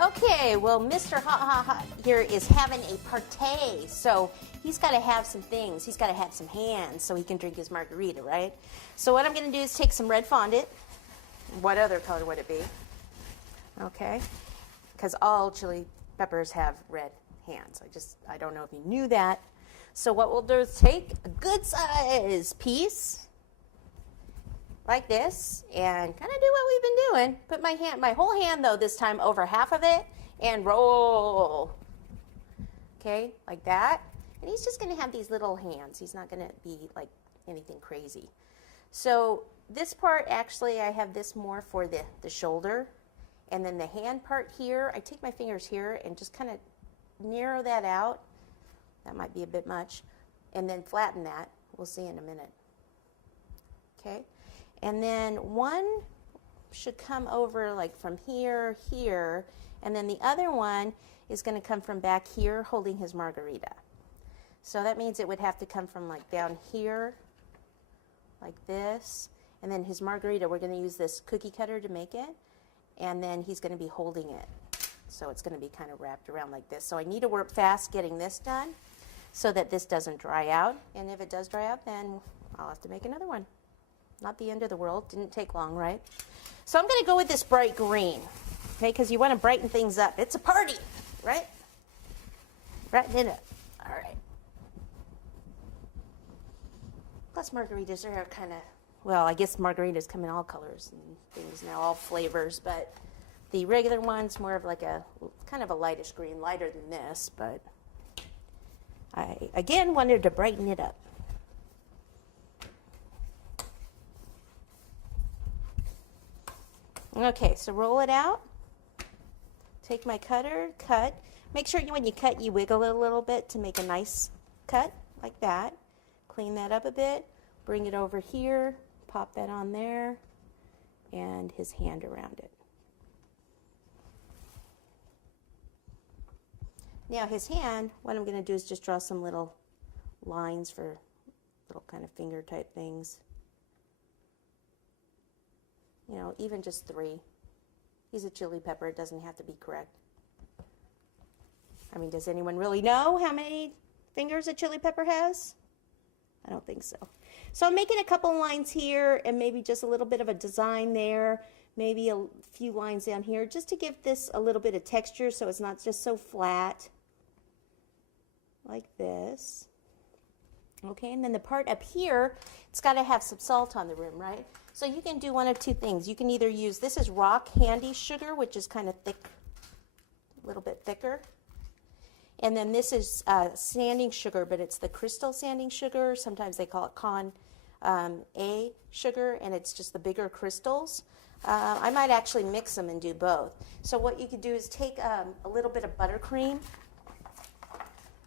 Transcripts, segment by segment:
Okay, well, Mr. Hot Hot Hot here is having a party, so he's got to have some things. He's got to have some hands so he can drink his margarita, right? So what I'm going to do is take some red fondant. What other color would it be? Okay, because all chili peppers have red hands. I don't know if you knew that. So what we'll do is take a good size piece like this and kind of do what we've been doing. Put my whole hand though this time over half of it and roll. Okay, like that. And he's just going to have these little hands. He's not going to be like anything crazy. So this part, actually, I have this more for the shoulder. And then the hand part here, I take my fingers here and just kind of narrow that out. That might be a bit much. And then flatten that. We'll see in a minute. Okay. And then one should come over like from here, here. And then the other one is going to come from back here holding his margarita. So that means it would have to come from like down here, like this. And then his margarita, we're going to use this cookie cutter to make it. And then he's going to be holding it. So it's going to be kind of wrapped around like this. So I need to work fast getting this done so that this doesn't dry out. And if it does dry out, then I'll have to make another one. Not the end of the world. Didn't take long, right? So I'm going to go with this bright green, okay, because you want to brighten things up. It's a party, right? Brighten it up. All right. Plus margaritas are kind of, well, I guess margaritas come in all colors and things now, all flavors, but the regular one's more of like a kind of a lightish green, lighter than this, but I, again, wanted to brighten it up. Okay, so roll it out. Take my cutter, cut. Make sure when you cut, you wiggle it a little bit to make a nice cut, like that. Clean that up a bit. Bring it over here. Pop that on there. And his hand around it. Now his hand, what I'm going to do is just draw some little lines for little kind of finger type things. You know, even just 3. He's a chili pepper. It doesn't have to be correct. I mean, does anyone really know how many fingers a chili pepper has? I don't think so. So I'm making a couple lines here and maybe just a little bit of a design there. Maybe a few lines down here just to give this a little bit of texture so it's not just so flat. Like this. Okay, and then the part up here, it's got to have some salt on the rim, right? So you can do one of two things. You can either use, this is rock candy sugar, which is kind of thick, a little bit thicker. And then this is sanding sugar, but it's the crystal sanding sugar. Sometimes they call it A sugar, and it's just the bigger crystals. I might actually mix them and do both. So what you could do is take a little bit of buttercream,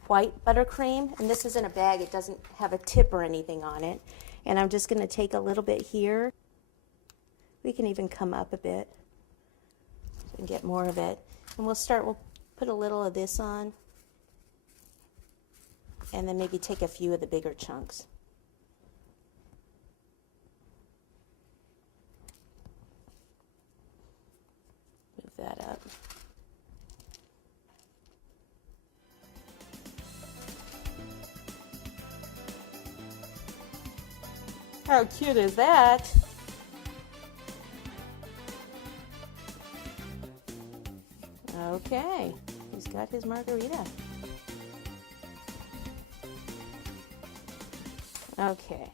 white buttercream, and this is in a bag. It doesn't have a tip or anything on it. And I'm just going to take a little bit here. We can even come up a bit and get more of it. And we'll put a little of this on. And then maybe take a few of the bigger chunks. Move that up. How cute is that? Okay, he's got his margarita. Okay,